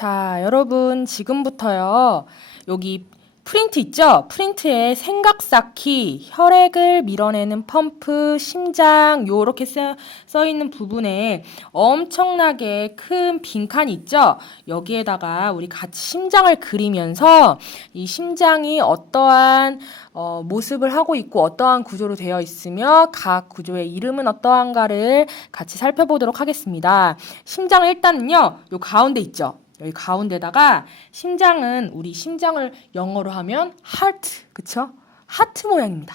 자, 여러분 지금부터요. 여기 프린트 있죠? 프린트에 생각 쌓기, 혈액을 밀어내는 펌프, 심장 요렇게 써 있는 부분에 엄청나게 큰 빈칸이 있죠? 여기에다가 우리 같이 심장을 그리면서 이 심장이 어떠한 모습을 하고 있고 어떠한 구조로 되어 있으며 각 구조의 이름은 어떠한가를 같이 살펴보도록 하겠습니다. 심장은 일단은요. 요 가운데 있죠? 여기 가운데다가 심장은 우리 심장을 영어로 하면 heart, 그쵸? 하트 모양입니다.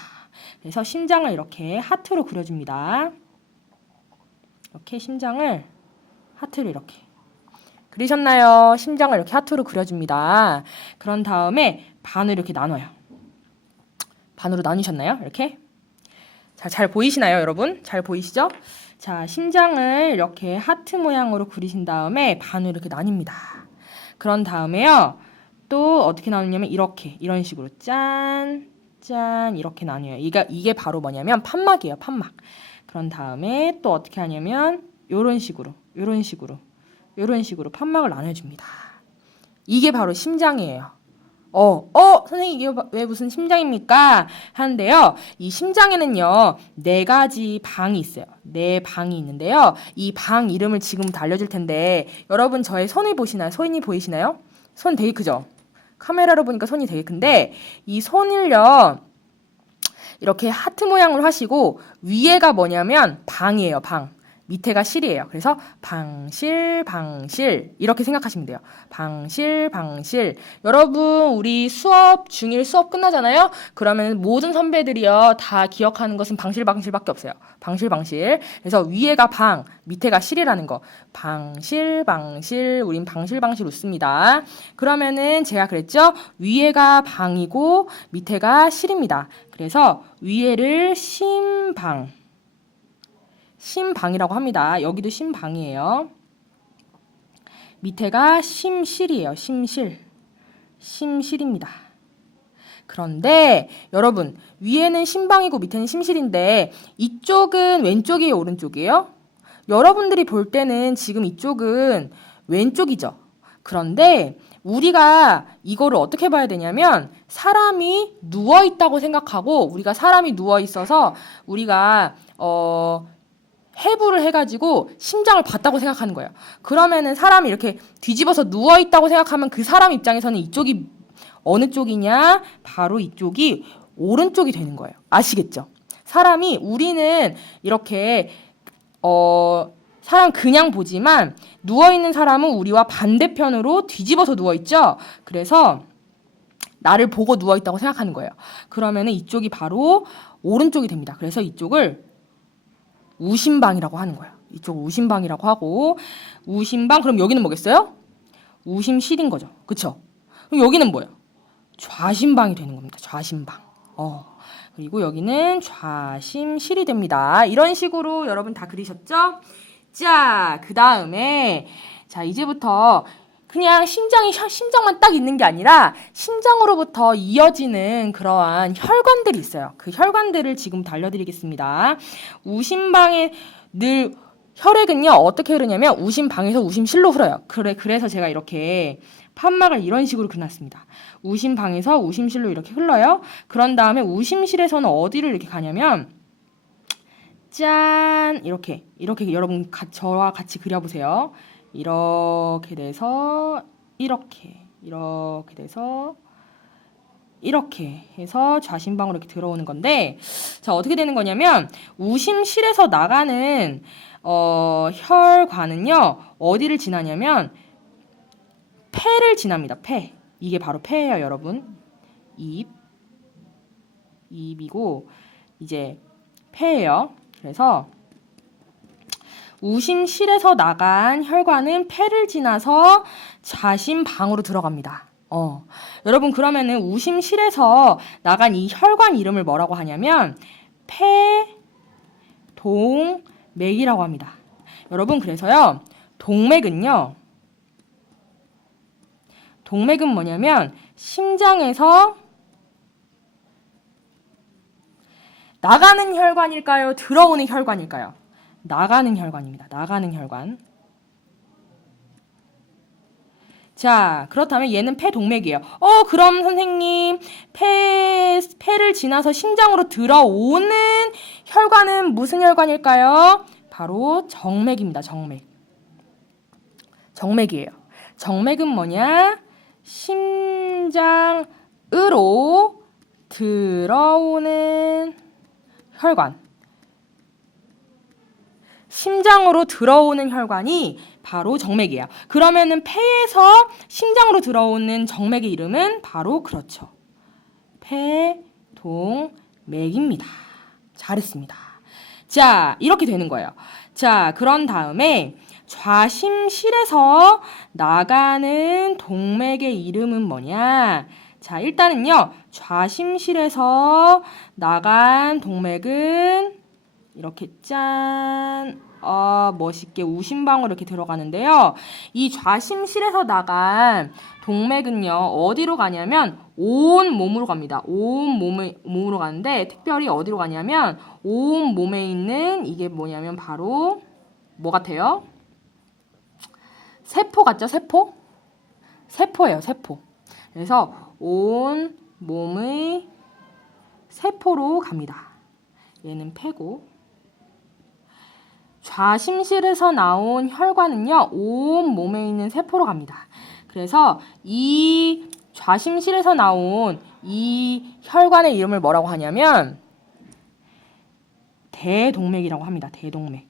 그래서 심장을 이렇게 하트로 그려줍니다. 이렇게 심장을 하트로 이렇게 그리셨나요? 심장을 이렇게 하트로 그려줍니다. 그런 다음에 반으로 이렇게 나눠요. 반으로 나누셨나요? 이렇게. 자, 잘 보이시나요, 여러분? 잘 보이시죠? 자, 심장을 이렇게 하트 모양으로 그리신 다음에 반으로 이렇게 나뉩니다. 그런 다음에요. 또 어떻게 나누냐면 이렇게, 이런 식으로 짠, 짠 이렇게 나뉘어요. 이게 바로 뭐냐면 판막이에요, 판막. 그런 다음에 또 어떻게 하냐면 요런 식으로 판막을 나눠줍니다. 이게 바로 심장이에요. 선생님 이게 왜 무슨 심장입니까? 하는데요. 이 심장에는요, 4가지 방이 있어요. 4방이 있는데요. 이 방 이름을 지금부터 알려줄 텐데, 여러분 저의 손을 보시나요? 손이 보이시나요? 손 되게 크죠? 카메라로 보니까 손이 되게 큰데, 이 손을요, 이렇게 하트 모양으로 하시고, 위에가 뭐냐면 방이에요, 방. 밑에가 실이에요. 그래서 방실, 방실 이렇게 생각하시면 돼요. 방실, 방실. 여러분 우리 수업 중1 수업 끝나잖아요. 그러면 모든 선배들이요 다 기억하는 것은 방실, 방실밖에 없어요. 방실, 방실. 그래서 위에가 방, 밑에가 실이라는 거. 방실, 방실. 우린 방실, 방실 웃습니다. 그러면은 제가 그랬죠. 위에가 방이고 밑에가 실입니다. 그래서 위에를 심방이라고 합니다. 여기도 심방이에요. 밑에가 심실이에요. 심실입니다. 그런데 여러분 위에는 심방이고 밑에는 심실인데 이쪽은 왼쪽이에요, 오른쪽이에요? 여러분들이 볼 때는 지금 이쪽은 왼쪽이죠. 그런데 우리가 이거를 어떻게 봐야 되냐면 사람이 누워 있다고 생각하고 우리가 사람이 누워 있어서 우리가 해부를 해가지고 심장을 봤다고 생각하는 거예요. 그러면은 사람이 이렇게 뒤집어서 누워있다고 생각하면 그 사람 입장에서는 이쪽이 어느 쪽이냐? 바로 이쪽이 오른쪽이 되는 거예요. 아시겠죠? 우리는 이렇게 사람 그냥 보지만 누워있는 사람은 우리와 반대편으로 뒤집어서 누워있죠? 그래서 나를 보고 누워있다고 생각하는 거예요. 그러면은 이쪽이 바로 오른쪽이 됩니다. 그래서 이쪽을 우심방이라고 하는 거예요. 이쪽 우심방이라고 하고 우심방 그럼 여기는 뭐겠어요? 우심실인 거죠. 그쵸? 그럼 여기는 뭐예요? 좌심방이 되는 겁니다. 좌심방. 그리고 여기는 좌심실이 됩니다. 이런 식으로 여러분 다 그리셨죠? 자, 그 다음에 자 이제부터 그냥 심장만 딱 있는 게 아니라 심장으로부터 이어지는 그러한 혈관들이 있어요. 그 혈관들을 지금 알려드리겠습니다. 우심방에 늘 혈액은요 어떻게 흐르냐면 우심방에서 우심실로 흘러요. 그래서 제가 이렇게 판막을 이런 식으로 그려놨습니다. 우심방에서 우심실로 이렇게 흘러요. 그런 다음에 우심실에서는 어디를 이렇게 가냐면 짠 이렇게 여러분 저와 같이 그려보세요. 이렇게 돼서 이렇게 돼서 이렇게 해서 좌심방으로 이렇게 들어오는 건데 자 어떻게 되는 거냐면 우심실에서 나가는 혈관은요 어디를 지나냐면 폐를 지납니다. 폐. 이게 바로 폐예요, 여러분. 입이고 이제 폐예요. 그래서 우심실에서 나간 혈관은 폐를 지나서 좌심방으로 들어갑니다. 여러분 그러면은 우심실에서 나간 이 혈관 이름을 뭐라고 하냐면 폐동맥이라고 합니다. 여러분 그래서요 동맥은 뭐냐면 심장에서 나가는 혈관일까요? 들어오는 혈관일까요? 나가는 혈관입니다. 나가는 혈관. 자, 그렇다면 얘는 폐동맥이에요. 그럼 선생님, 폐를 지나서 심장으로 들어오는 혈관은 무슨 혈관일까요? 바로 정맥입니다. 정맥이에요. 정맥은 뭐냐? 심장으로 들어오는 혈관. 심장으로 들어오는 혈관이 바로 정맥이에요. 그러면은 폐에서 심장으로 들어오는 정맥의 이름은 바로 그렇죠. 폐동맥입니다. 잘했습니다. 자, 이렇게 되는 거예요. 자, 그런 다음에 좌심실에서 나가는 동맥의 이름은 뭐냐? 자, 일단은요. 좌심실에서 나간 동맥은 이렇게 짠, 멋있게 우심방으로 이렇게 들어가는데요. 이 좌심실에서 나간 동맥은요, 어디로 가냐면 온 몸으로 갑니다. 온 몸으로 가는데 특별히 어디로 가냐면 온 몸에 있는 이게 뭐냐면 바로 뭐 같아요? 세포 같죠? 세포예요, 세포. 그래서 온 몸의 세포로 갑니다. 얘는 폐고. 좌심실에서 나온 혈관은요, 온 몸에 있는 세포로 갑니다. 그래서 이 좌심실에서 나온 이 혈관의 이름을 뭐라고 하냐면 대동맥이라고 합니다. 대동맥.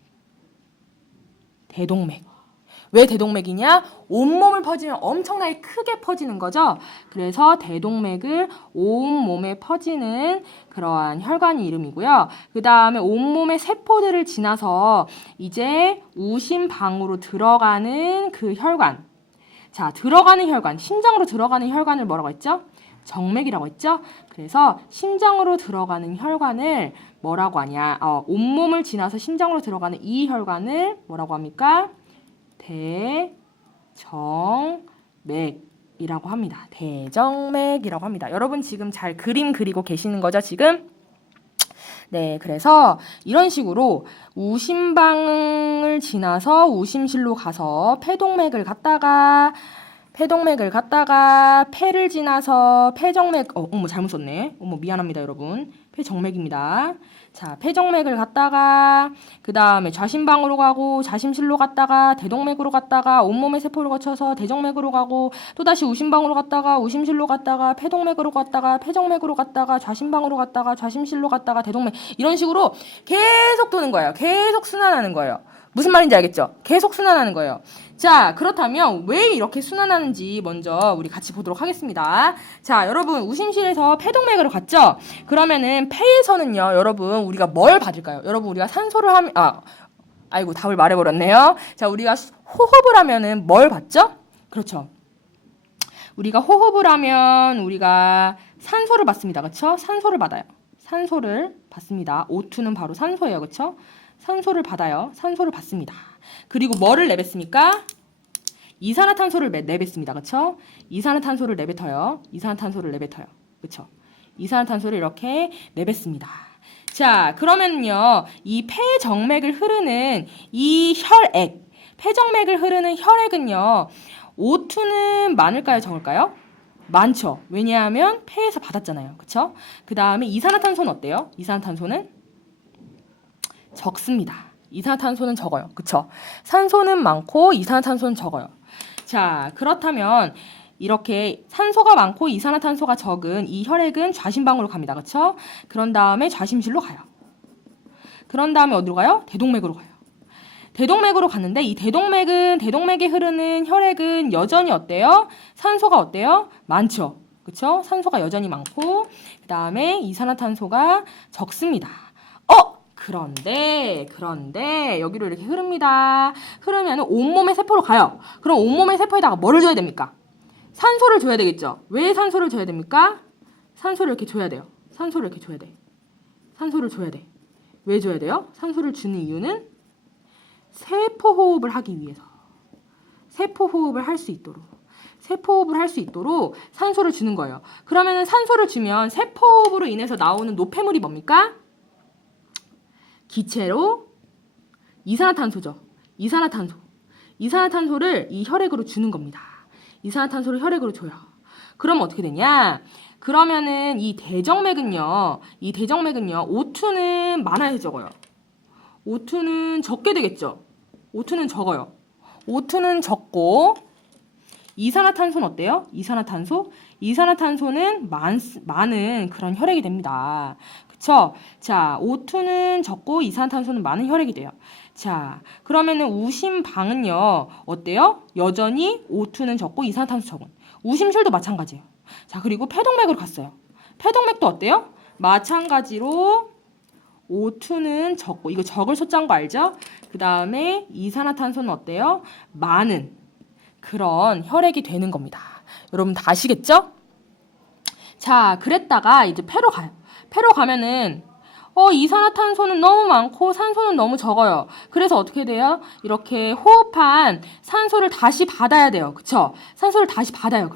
왜 대동맥이냐? 온몸을 퍼지면 엄청나게 크게 퍼지는 거죠. 그래서 대동맥을 온몸에 퍼지는 그러한 혈관이 이름이고요. 그 다음에 온몸의 세포들을 지나서 이제 우심방으로 들어가는 그 혈관. 자, 들어가는 혈관, 심장으로 들어가는 혈관을 뭐라고 했죠? 정맥이라고 했죠? 그래서 심장으로 들어가는 혈관을 뭐라고 하냐? 온몸을 지나서 심장으로 들어가는 이 혈관을 뭐라고 합니까? 대정맥이라고 합니다. 대정맥이라고 합니다. 여러분 지금 잘 그림 그리고 계시는 거죠, 지금? 네, 그래서 이런 식으로 우심방을 지나서 우심실로 가서 폐동맥을 갔다가 폐를 지나서 폐정맥, 어머 잘못 썼네. 어머 미안합니다, 여러분. 폐정맥입니다. 자, 폐정맥을 갔다가 그 다음에 좌심방으로 가고 좌심실로 갔다가 대동맥으로 갔다가 온몸의 세포를 거쳐서 대정맥으로 가고 또다시 우심방으로 갔다가 우심실로 갔다가 폐동맥으로 갔다가 폐정맥으로 갔다가 좌심방으로 갔다가 좌심실로 갔다가 대동맥 이런 식으로 계속 도는 거예요. 계속 순환하는 거예요. 무슨 말인지 알겠죠? 계속 순환하는 거예요. 자, 그렇다면 왜 이렇게 순환하는지 먼저 우리 같이 보도록 하겠습니다. 자, 여러분 우심실에서 폐동맥으로 갔죠? 그러면은 폐에서는요, 여러분 우리가 뭘 받을까요? 여러분 우리가 산소를 하면 아이고 답을 말해버렸네요. 자, 우리가 호흡을 하면은 뭘 받죠? 그렇죠. 우리가 호흡을 하면 우리가 산소를 받습니다. 그렇죠? 산소를 받아요. 산소를 받습니다. O2는 바로 산소예요. 그렇죠? 산소를 받아요. 산소를 받습니다. 그리고 뭐를 내뱉습니까? 이산화탄소를 내뱉습니다. 그렇죠? 이산화탄소를 내뱉어요. 그렇죠? 이산화탄소를 이렇게 내뱉습니다. 자, 그러면요. 이 폐정맥을 흐르는 이 혈액, 폐정맥을 흐르는 혈액은요. O2는 많을까요? 적을까요? 많죠. 왜냐하면 폐에서 받았잖아요. 그렇죠? 그 다음에 이산화탄소는 어때요? 이산화탄소는 적습니다. 이산화탄소는 적어요. 그쵸? 산소는 많고 이산화탄소는 적어요. 자, 그렇다면 이렇게 산소가 많고 이산화탄소가 적은 이 혈액은 좌심방으로 갑니다. 그쵸? 그런 다음에 좌심실로 가요. 그런 다음에 어디로 가요? 대동맥으로 가요. 대동맥으로 갔는데 이 대동맥에 흐르는 혈액은 여전히 어때요? 산소가 어때요? 많죠. 그쵸? 산소가 여전히 많고 그 다음에 이산화탄소가 적습니다. 그런데 여기로 이렇게 흐릅니다. 흐르면 온몸의 세포로 가요. 그럼 온몸의 세포에다가 뭐를 줘야 됩니까? 산소를 줘야 되겠죠. 왜 산소를 줘야 됩니까? 산소를 이렇게 줘야 돼요. 산소를 이렇게 줘야 돼. 산소를 줘야 돼. 왜 줘야 돼요? 산소를 주는 이유는 세포 호흡을 하기 위해서. 세포 호흡을 할 수 있도록 산소를 주는 거예요. 그러면 산소를 주면 세포 호흡으로 인해서 나오는 노폐물이 뭡니까? 기체로 이산화탄소죠. 이산화탄소를 이 혈액으로 주는 겁니다. 이산화탄소를 혈액으로 줘요. 그럼 어떻게 되냐? 그러면은 이 대정맥은요. O2는 많아야 적어요. O2는 적게 되겠죠. O2는 적어요. O2는 적고 이산화탄소는 어때요? 이산화탄소는 많은 그런 혈액이 됩니다. 그쵸? 자, O2는 적고 이산화탄소는 많은 혈액이 돼요. 자, 그러면은 우심방은요. 어때요? 여전히 O2는 적고 이산화탄소 적은. 우심실도 마찬가지예요. 자, 그리고 폐동맥으로 갔어요. 폐동맥도 어때요? 마찬가지로 O2는 적고, 이거 적을 소자인 거 알죠? 그 다음에 이산화탄소는 어때요? 많은 그런 혈액이 되는 겁니다. 여러분 다 아시겠죠? 자, 그랬다가 이제 폐로 가요. 폐로 가면은 이산화탄소는 너무 많고 산소는 너무 적어요. 그래서 어떻게 돼요? 이렇게 호흡한 산소를 다시 받아야 돼요. 그쵸? 산소를 다시 받아요.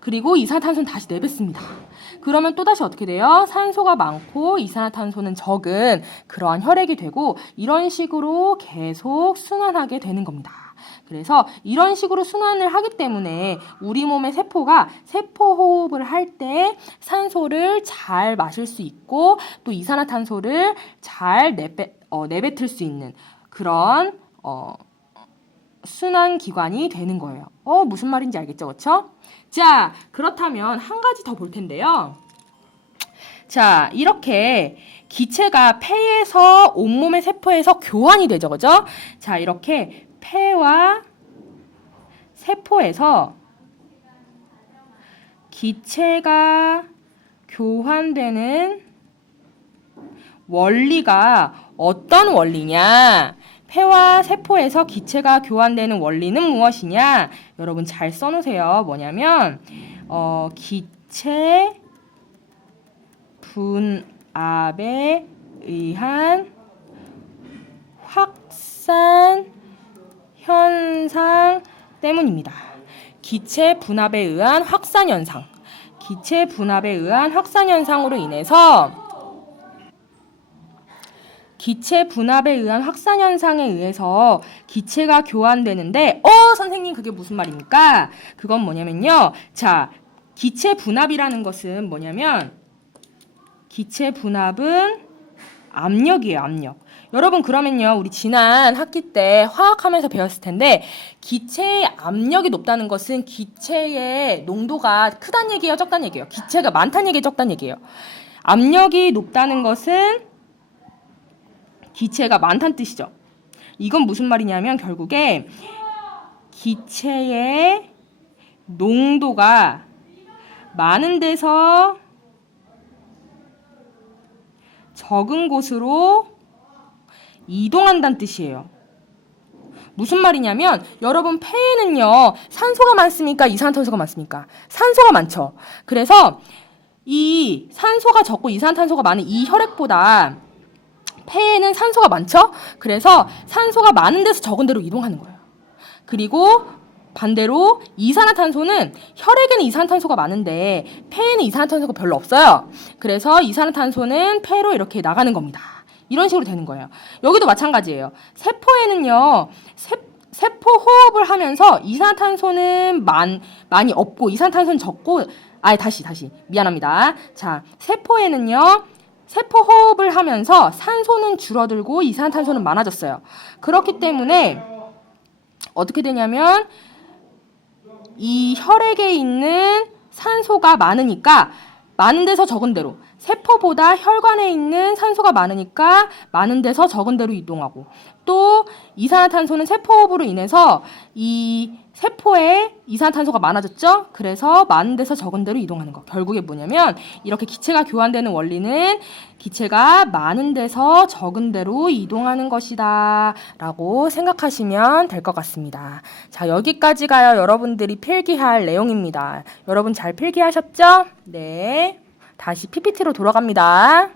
그리고 이산화탄소는 다시 내뱉습니다. 그러면 또다시 어떻게 돼요? 산소가 많고 이산화탄소는 적은 그러한 혈액이 되고 이런 식으로 계속 순환하게 되는 겁니다. 그래서 이런 식으로 순환을 하기 때문에 우리 몸의 세포가 세포 호흡을 할 때 산소를 잘 마실 수 있고 또 이산화탄소를 잘 내뱉을 수 있는 그런 순환 기관이 되는 거예요. 무슨 말인지 알겠죠? 그렇죠? 자, 그렇다면 한 가지 더 볼 텐데요. 자, 이렇게 기체가 폐에서 온몸의 세포에서 교환이 되죠. 그죠? 자, 이렇게 폐와 세포에서 기체가 교환되는 원리가 어떤 원리냐? 폐와 세포에서 기체가 교환되는 원리는 무엇이냐? 여러분 잘 써놓으세요. 뭐냐면 기체 분압에 의한 확산 현상 때문입니다. 기체 분압에 의한 확산 현상. 기체 분압에 의한 확산 현상으로 인해서 기체 분압에 의한 확산 현상에 의해서 기체가 교환되는데 선생님 그게 무슨 말입니까? 그건 뭐냐면요. 자, 기체 분압이라는 것은 뭐냐면 기체 분압은 압력이에요. 압력. 여러분 그러면요. 우리 지난 학기 때 화학하면서 배웠을 텐데 기체의 압력이 높다는 것은 기체의 농도가 크다는 얘기예요? 적다는 얘기예요? 기체가 많다는 얘기예요? 적다는 얘기예요? 압력이 높다는 것은 기체가 많다는 뜻이죠. 이건 무슨 말이냐면 결국에 기체의 농도가 많은 데서 적은 곳으로 이동한다는 뜻이에요. 무슨 말이냐면 여러분 폐에는요. 산소가 많습니까? 이산화탄소가 많습니까? 산소가 많죠. 그래서 이 산소가 적고 이산화탄소가 많은 이 혈액보다 폐에는 산소가 많죠. 그래서 산소가 많은 데서 적은 데로 이동하는 거예요. 그리고 반대로 이산화탄소는 혈액에는 이산화탄소가 많은데 폐에는 이산화탄소가 별로 없어요. 그래서 이산화탄소는 폐로 이렇게 나가는 겁니다. 이런 식으로 되는 거예요. 여기도 마찬가지예요. 세포에는요. 세포 호흡을 하면서 이산화탄소는 많이 없고 이산화탄소는 적고 다시 미안합니다. 자, 세포에는요. 세포 호흡을 하면서 산소는 줄어들고 이산화탄소는 많아졌어요. 그렇기 때문에 어떻게 되냐면 이 혈액에 있는 산소가 많으니까 많은 데서 적은 데로 세포보다 혈관에 있는 산소가 많으니까 많은 데서 적은 데로 이동하고 또 이산화탄소는 세포호흡으로 인해서 이 세포에 이산화탄소가 많아졌죠? 그래서 많은 데서 적은 데로 이동하는 거. 결국에 뭐냐면 이렇게 기체가 교환되는 원리는 기체가 많은 데서 적은 데로 이동하는 것이다 라고 생각하시면 될 것 같습니다. 자, 여기까지가 여러분들이 필기할 내용입니다. 여러분 잘 필기하셨죠? 네. 다시 PPT로 돌아갑니다.